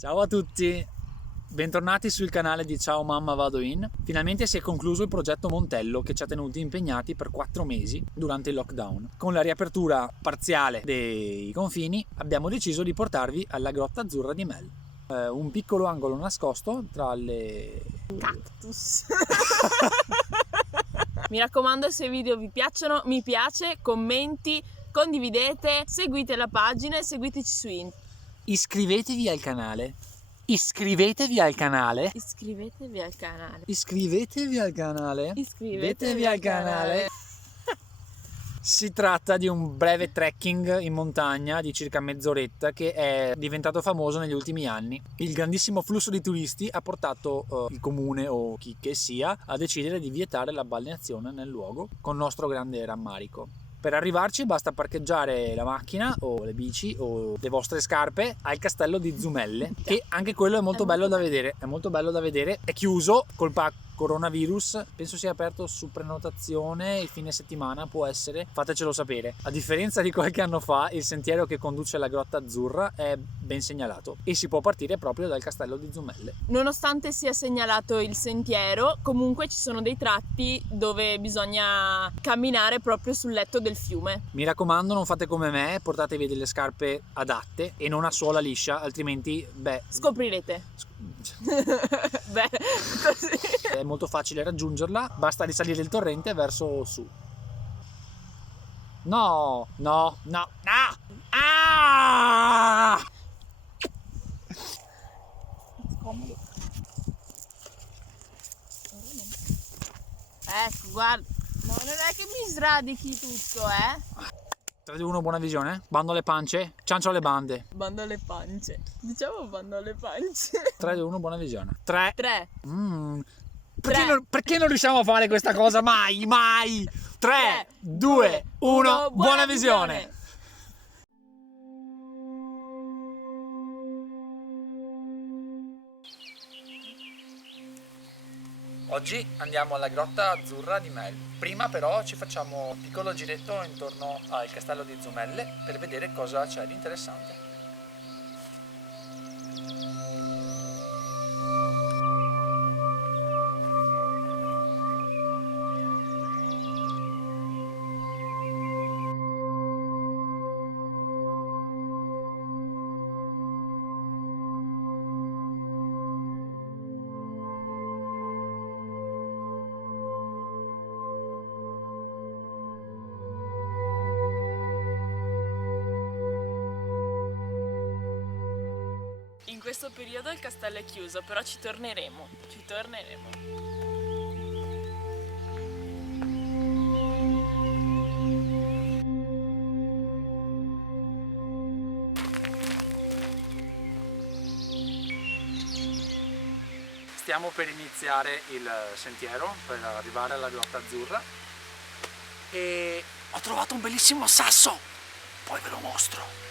Ciao a tutti, bentornati sul canale di Ciao Mamma Vado In. Finalmente si è concluso il progetto Montello che ci ha tenuti impegnati per 4 mesi durante il lockdown. Con la riapertura parziale dei confini abbiamo deciso di portarvi alla Grotta Azzurra di Mel. Un piccolo angolo nascosto tra le... Cactus. Mi raccomando, se i video vi piacciono, mi piace, commenti, condividete, seguite la pagina e seguiteci su Instagram. Iscrivetevi al canale. Iscrivetevi al canale. Iscrivetevi al canale. Iscrivetevi al canale. Iscrivetevi al canale. Si tratta di un breve trekking in montagna di circa mezz'oretta che è diventato famoso negli ultimi anni. Il grandissimo flusso di turisti ha portato il comune o chi che sia a decidere di vietare la balneazione nel luogo, con nostro grande rammarico. Per arrivarci basta parcheggiare la macchina o le bici o le vostre scarpe al castello di Zumelle, che anche quello è molto bello da vedere. È molto bello da vedere. È chiuso colpa coronavirus, penso sia aperto su prenotazione il fine settimana, può essere, fatecelo sapere. A differenza di qualche anno fa, il sentiero che conduce alla Grotta Azzurra è ben segnalato e si può partire proprio dal castello di Zumelle. Nonostante sia segnalato il sentiero, comunque ci sono dei tratti dove bisogna camminare proprio sul letto del fiume. Mi raccomando, non fate come me, portatevi delle scarpe adatte e non a suola liscia, altrimenti, Scoprirete. Beh, così. È molto facile raggiungerla, basta risalire il torrente verso su. No, no, no, no! Ah! Scomodo. Ecco, guarda. No, non è che mi sradichi tutto, 3, 2, 1, buona visione. Bando alle pance, ciancio alle bande. Bando alle pance. Diciamo bando alle pance. 3, 2, 1, buona visione. 3. 3. Perché non riusciamo a fare questa cosa mai? Mai! 3, 2, 1, buona visione! Oggi andiamo alla Grotta Azzurra di Mel. Prima però ci facciamo un piccolo giretto intorno al castello di Zumelle per vedere cosa c'è di interessante. In questo periodo il castello è chiuso, però ci torneremo. Ci torneremo. Stiamo per iniziare il sentiero per arrivare alla Grotta Azzurra e ho trovato un bellissimo sasso, poi ve lo mostro.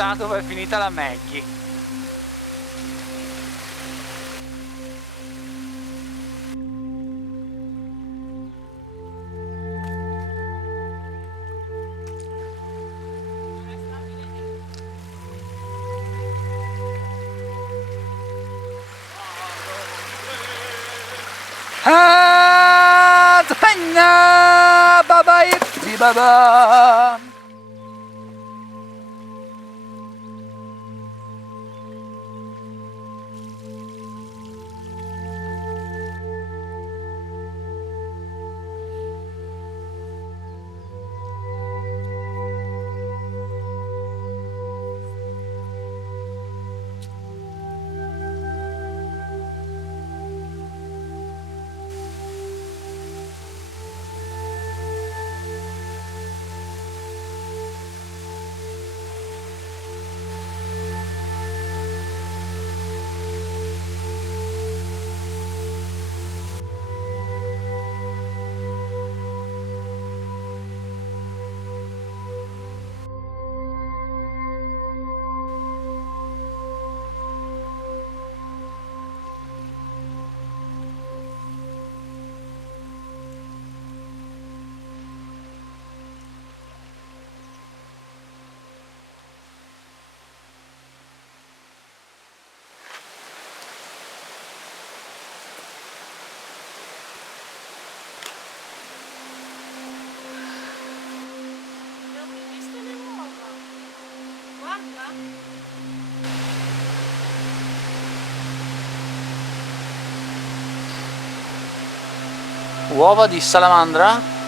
chissà dove è finita la Maggie. Baba. Uova di salamandra?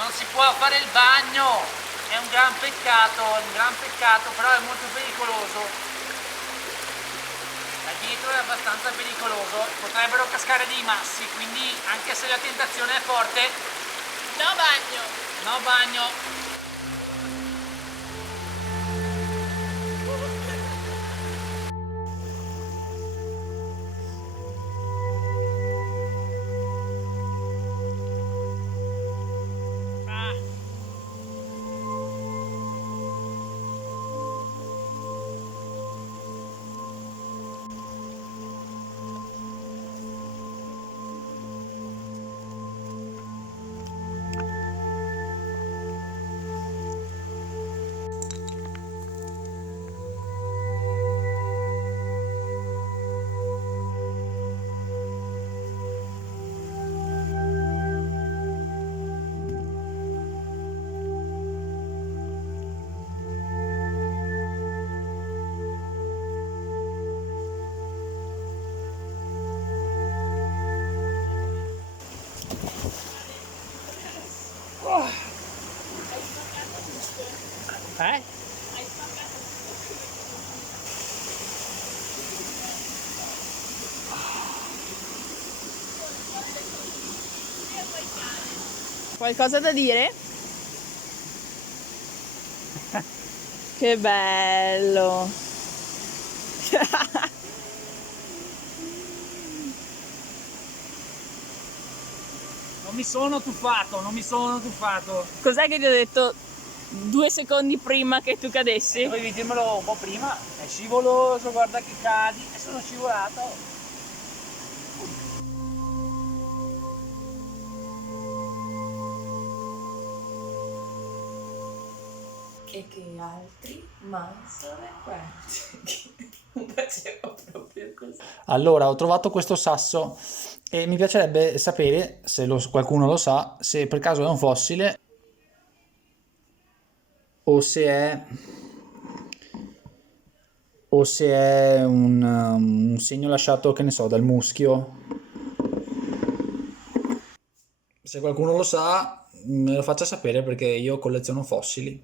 Non si può fare il bagno, è un gran peccato, però è molto pericoloso. Da dietro è abbastanza pericoloso, potrebbero cascare dei massi, quindi anche se la tentazione è forte, No bagno! no bagno. Qualcosa da dire? Che bello! Non mi sono tuffato. Cos'è che ti ho detto 2 secondi prima che tu cadessi? Dovevi dirmelo un po' prima, è scivoloso, guarda che cadi, e sono scivolato. E che altri mai sono questi? Non faceva proprio così. Allora, ho trovato questo sasso e mi piacerebbe sapere, se qualcuno lo sa, se per caso è un fossile o se è un segno lasciato, che ne so, dal muschio. Se qualcuno lo sa, Me lo faccia sapere perché io colleziono fossili.